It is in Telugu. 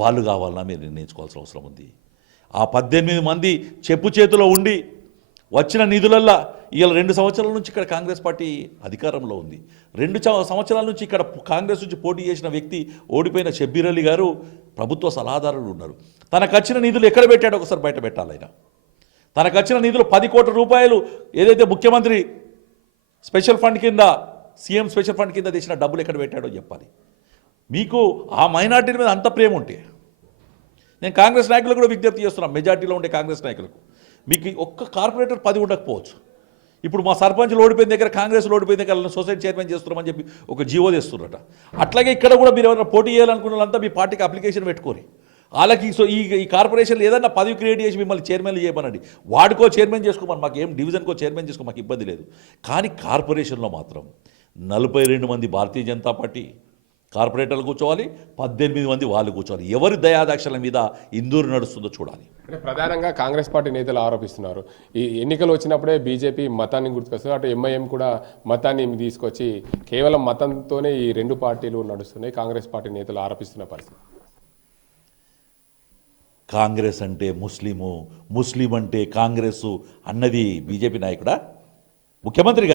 వాళ్ళు కావాలన్నా మీరు నిర్ణయించుకోవాల్సిన అవసరం ఉంది. ఆ 18 మంది చెప్పు చేతిలో ఉండి వచ్చిన నిధులల్లా ఇవాళ 2 సంవత్సరాల నుంచి ఇక్కడ కాంగ్రెస్ పార్టీ అధికారంలో ఉంది. 2 సంవత్సరాల నుంచి ఇక్కడ కాంగ్రెస్ నుంచి పోటీ చేసిన వ్యక్తి ఓడిపోయిన షబ్బీర్ అలీ గారు ప్రభుత్వ సలహాదారులు ఉన్నారు. తనకు వచ్చిన నిధులు ఎక్కడ పెట్టాడో ఒకసారి బయట పెట్టాలి. ఆయన తనకు వచ్చిన నిధులు 10 కోట్ల రూపాయలు ఏదైతే ముఖ్యమంత్రి స్పెషల్ ఫండ్ కింద సీఎం స్పెషల్ ఫండ్ కింద తెచ్చిన డబ్బులు ఎక్కడ పెట్టాడో చెప్పాలి. మీకు ఆ మైనార్టీల మీద అంత ప్రేమ ఉంటే నేను కాంగ్రెస్ నాయకులకు కూడా విజ్ఞప్తి చేస్తున్నాను. మెజార్టీలో ఉండే కాంగ్రెస్ నాయకులకు మీకు ఒక్క కార్పొరేటర్ 10 ఉండకపోవచ్చు. ఇప్పుడు మా సర్పంచ్లు ఓడిపోయిన దగ్గర కాంగ్రెస్ ఓడిపోయిన దగ్గర సొసైటీ చైర్మన్ చేస్తున్నామని చెప్పి ఒక జీవో తెస్తున్నారట. అట్లాగే ఇక్కడ కూడా మీరు ఎవరైనా పోటీ చేయాలనుకున్న వాళ్ళంతా మీ పార్టీకి అప్లికేషన్ పెట్టుకోరు. వాళ్ళకి ఈ కార్పొరేషన్లు ఏదన్నా పదవి క్రియేట్ చేసి మిమ్మల్ని చైర్మన్లు చేయమనండి. వాడికో చైర్మన్ చేసుకోమని మాకు ఏం డివిజన్కో చైర్మన్ చేసుకో మాకు ఇబ్బంది లేదు. కానీ కార్పొరేషన్లో మాత్రం 42 మంది భారతీయ జనతా పార్టీ కార్పొరేటర్లు కూర్చోవాలి, 18 మంది వాళ్ళు కూర్చోవాలి. ఎవరి దయాదాక్షల మీద ఇందూరు నడుస్తుందో చూడాలి. అంటే ప్రధానంగా కాంగ్రెస్ పార్టీ నేతలు ఆరోపిస్తున్నారు, ఈ ఎన్నికలు వచ్చినప్పుడే బీజేపీ మతాన్ని గుర్తుకొస్తుంది, అటు ఎంఐఎం కూడా మతాన్ని తీసుకొచ్చి కేవలం మతంతోనే ఈ 2 పార్టీలు నడుస్తున్నాయి కాంగ్రెస్ పార్టీ నేతలు ఆరోపిస్తున్న పరిస్థితి. కాంగ్రెస్ అంటే ముస్లిం అంటే కాంగ్రెస్ అన్నది బీజేపీ నాయకుడా? ముఖ్యమంత్రి